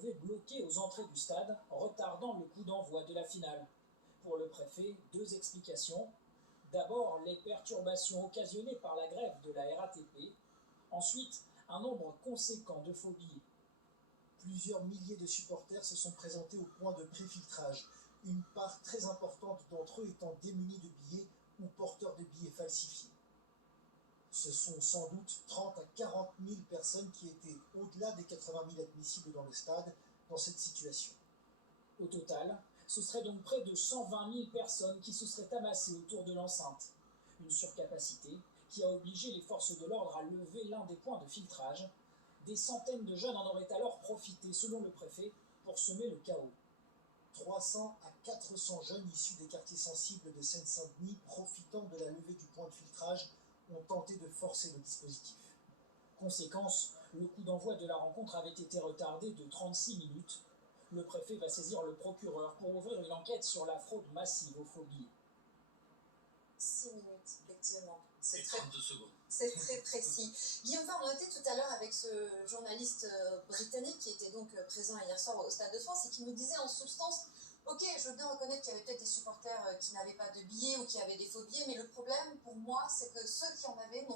retrouvés bloqués aux entrées du stade, retardant le coup d'envoi de la finale. Pour le préfet, deux explications. D'abord, les perturbations occasionnées par la grève de la RATP. Ensuite, un nombre conséquent de faux billets. Plusieurs milliers de supporters se sont présentés au point de préfiltrage, une part très importante d'entre eux étant démunis de billets ou porteurs de billets falsifiés. Ce sont sans doute 30 à 40 000 personnes qui étaient au-delà des 80 000 admissibles dans le stade dans cette situation. Au total, ce serait donc près de 120 000 personnes qui se seraient amassées autour de l'enceinte. Une surcapacité qui a obligé les forces de l'ordre à lever l'un des points de filtrage. Des centaines de jeunes en auraient alors profité, selon le préfet, pour semer le chaos. 300 à 400 jeunes issus des quartiers sensibles de Seine-Saint-Denis, profitant de la levée du point de filtrage, ont tenté de forcer le dispositif. Conséquence, le coup d'envoi de la rencontre avait été retardé de 36 minutes. Le préfet va saisir le procureur pour ouvrir une enquête sur la fraude massive aux faux billets. 6 minutes, effectivement. C'est 32 secondes. C'est très précis. Guillaume Faure, on notait tout à l'heure avec ce journaliste britannique qui était donc présent hier soir au Stade de France et qui nous disait en substance, ok, je veux bien reconnaître qu'il y avait peut-être des supporters qui n'avaient pas de billets ou qui avaient des faux billets, mais le problème pour moi, c'est que ceux qui en avaient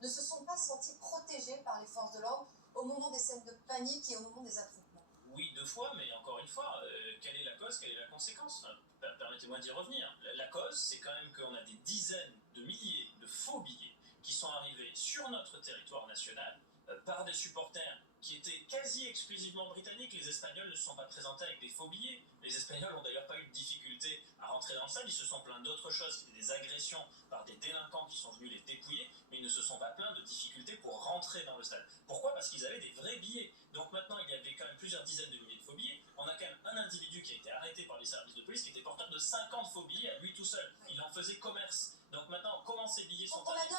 ne se sont pas sentis protégés par les forces de l'ordre au moment des scènes de panique et au moment des attroupements. Oui, 2 fois, mais encore une fois, quelle est la cause, quelle est la conséquence? Permettez-moi d'y revenir. La cause, c'est quand même qu'on a des dizaines de milliers de faux billets qui sont arrivés sur notre territoire national par des supporters qui étaient quasi exclusivement britanniques. Les Espagnols ne se sont pas présentés avec des faux billets. Les Espagnols n'ont d'ailleurs pas eu de difficulté à rentrer dans le stade. Ils se sont plaints d'autres choses, qui étaient des agressions par des délinquants qui sont venus les dépouiller, mais ils ne se sont pas plaints de difficultés pour rentrer dans le stade. Pourquoi? Parce qu'ils avaient des vrais billets. Donc maintenant, il y avait quand même plusieurs dizaines de milliers de faux billets. On a quand même un individu qui a été arrêté par les services de police qui était porteur de 50 faux billets à lui tout seul. Il en faisait commerce. Donc maintenant, comment ces billets sont arrivés?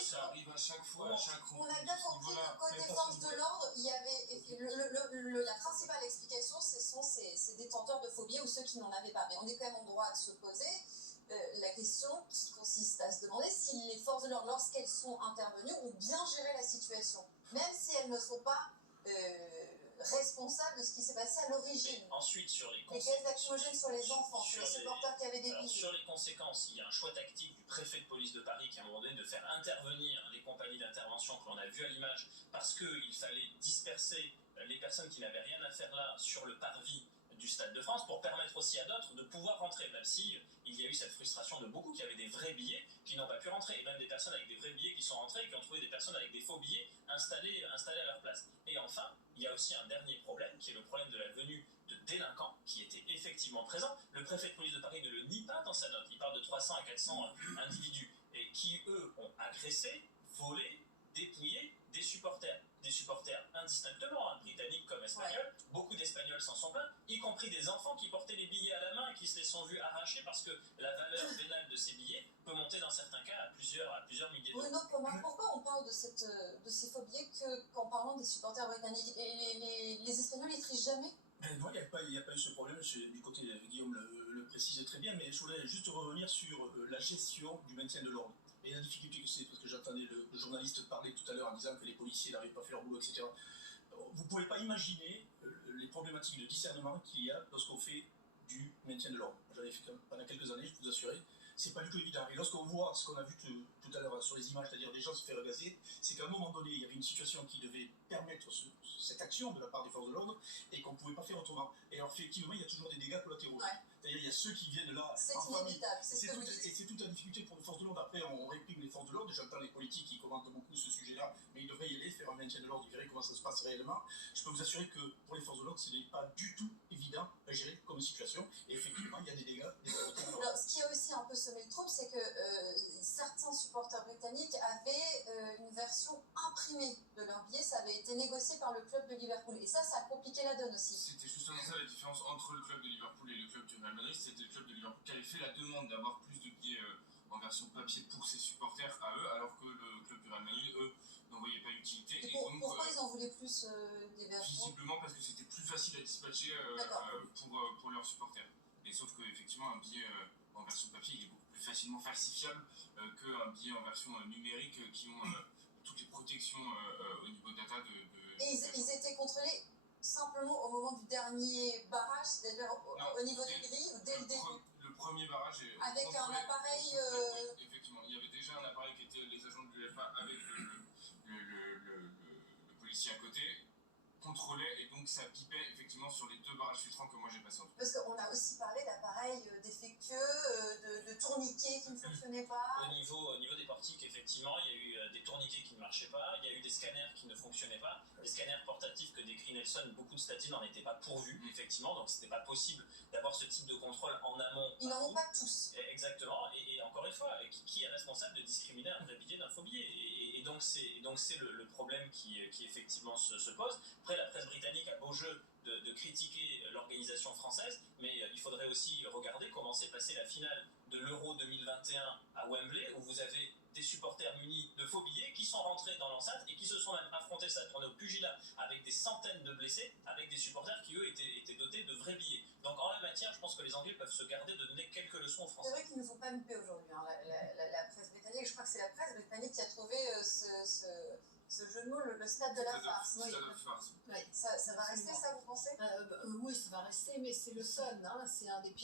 Ça arrive à chaque fois, à chaque On a bien compris que côté force de l'ordre, il y avait la principale explication, ce sont ces détenteurs de phobie ou ceux qui n'en avaient pas. Mais on est quand même en droit de se poser la question qui consiste à se demander si les forces de l'ordre, lorsqu'elles sont intervenues, ont bien géré la situation, même si elles ne sont pas responsables de ce qui s'est passé à l'origine. Ensuite, sur les gaz lacrymogènes sur les enfants, sur les supporters qui avaient des billets. Sur les conséquences, il y a un choix tactique du préfet de police de Paris qui a un moment donné de faire intervenir les compagnies d'intervention que l'on a vues à l'image parce qu'il fallait disperser les personnes qui n'avaient rien à faire là sur le parvis du Stade de France pour permettre aussi à d'autres de pouvoir rentrer, même si il y a eu cette frustration de beaucoup qui avaient des vrais billets qui n'ont pas pu rentrer, et même des personnes avec des vrais billets qui sont rentrées et qui ont trouvé des personnes avec des faux billets installés à leur place. Et enfin, il y a aussi un dernier problème qui est le problème de la venue de délinquants qui étaient effectivement présents. Le préfet de police de Paris ne le nie pas dans sa note, il parle de 300 à 400 individus et qui eux ont agressé, volé, dépouillé des supporters indistinctement, britanniques comme espagnols. Beaucoup d'Espagnols s'en sont plaints, y compris des enfants qui portaient les billets à la main et qui se les sont vus arracher parce que la valeur vénale de ces billets peut monter dans certains cas à plusieurs milliers d'euros. Bruno, pourquoi on parle de ces faux billets qu'en parlant des supporters britanniques? Les Espagnols, ils trichent jamais? Non, il n'y a pas eu ce problème, du côté de Guillaume le précisait très bien, mais je voulais juste revenir sur la gestion du maintien de l'ordre. Et la difficulté que c'est, parce que j'entendais le journaliste parler tout à l'heure en disant que les policiers n'arrivent pas à faire leur boulot, etc. Vous ne pouvez pas imaginer les problématiques de discernement qu'il y a lorsqu'on fait du maintien de l'ordre. J'en ai fait pendant quelques années, je peux vous assurer, c'est pas du tout évident. Et lorsqu'on voit ce qu'on a vu tout à l'heure sur les images, c'est-à-dire des gens se faire gazer, c'est qu'à un moment donné, il y avait une situation qui devait permettre cette action de la part des forces de l'ordre et qu'on ne pouvait pas faire autrement. Et alors, effectivement, il y a toujours des dégâts collatéraux. Ouais. C'est-à-dire, il y a ceux qui viennent là c'est en famille. Et c'est toute la difficulté pour les forces de l'ordre. Après, on réprime les forces de l'ordre. J'entends les politiques qui commentent beaucoup ce sujet-là, mais ils devraient y aller, faire un maintien de l'ordre, ils verraient comment ça se passe réellement. Je peux vous assurer que pour les forces de l'ordre, ce n'est pas du tout évident à gérer comme situation. Et effectivement, il y a des dégâts. Alors, ce qui a aussi un peu semé le trouble, c'est que certains supporters britanniques avaient une version imprimée de leur billet. Ça avait été négocié par le club de Liverpool. Et ça a compliqué la donne aussi. C'était justement ça la différence entre le club de Liverpool et le club du Real Madrid. C'était le club de Liverpool qui avait fait la demande d'avoir plus de billets en version papier pour ses supporters à eux, alors que le club du Real Madrid, eux, n'en voyaient pas l'utilité. Et donc, pourquoi ils en voulaient plus des versions? Visiblement parce que c'était plus facile à dispatcher pour leurs supporters. Et sauf qu'effectivement, un billet en version papier il est beaucoup plus facilement falsifiable qu'un billet en version numérique qui ont toutes les protections au niveau data Et ils étaient contrôlés simplement au moment du dernier barrage, c'est-à-dire au niveau des grilles ou dès le début? Le premier barrage est avec un contrôlé. appareil. Oui, effectivement, il y avait déjà un appareil qui était les agents de l'UEFA avec le policier à côté, contrôlait et donc ça pipait effectivement sur les 2 barrages filtrants que moi j'ai passés en tout. Parce qu'on a aussi parlé d'appareils défectueux, de tourniquets qui ne fonctionnaient pas. Au niveau des portiques, effectivement, il y a eu des tourniquets qui ne marchaient pas, il y a eu des scanners qui ne fonctionnaient pas, des scanners portatifs que décrit Nelson, beaucoup de stadiers n'en étaient pas pourvus, effectivement, donc c'était pas possible d'avoir ce type de contrôle en amont. Ils n'en ont pas tous. Exactement, et encore une fois, qui est responsable de discriminer un vrai billet d'un faux billet? Et donc c'est le problème qui effectivement se pose. Après, la presse britannique a beau jeu de critiquer l'organisation française, mais il faudrait aussi regarder comment s'est passée la finale de l'Euro 2021 à Wembley, où vous avez des supporters munis de faux billets qui sont rentrés dans l'enceinte et qui se sont même affrontés, ça a tourné au pugilat, avec des centaines de blessés, avec des supporters qui eux étaient dotés de vrais billets. Donc en la matière, je pense que les Anglais peuvent se garder de donner quelques leçons aux Français. C'est vrai qu'ils ne faut pas louper aujourd'hui, hein, la presse britannique. Je crois que c'est la presse britannique qui a trouvé ce jeu de mots, le stade de la farce. Stade de farce. Oui. Ça va rester, ça, vous pensez? Oui, ça va rester, mais c'est le fun, hein, c'est un des pires.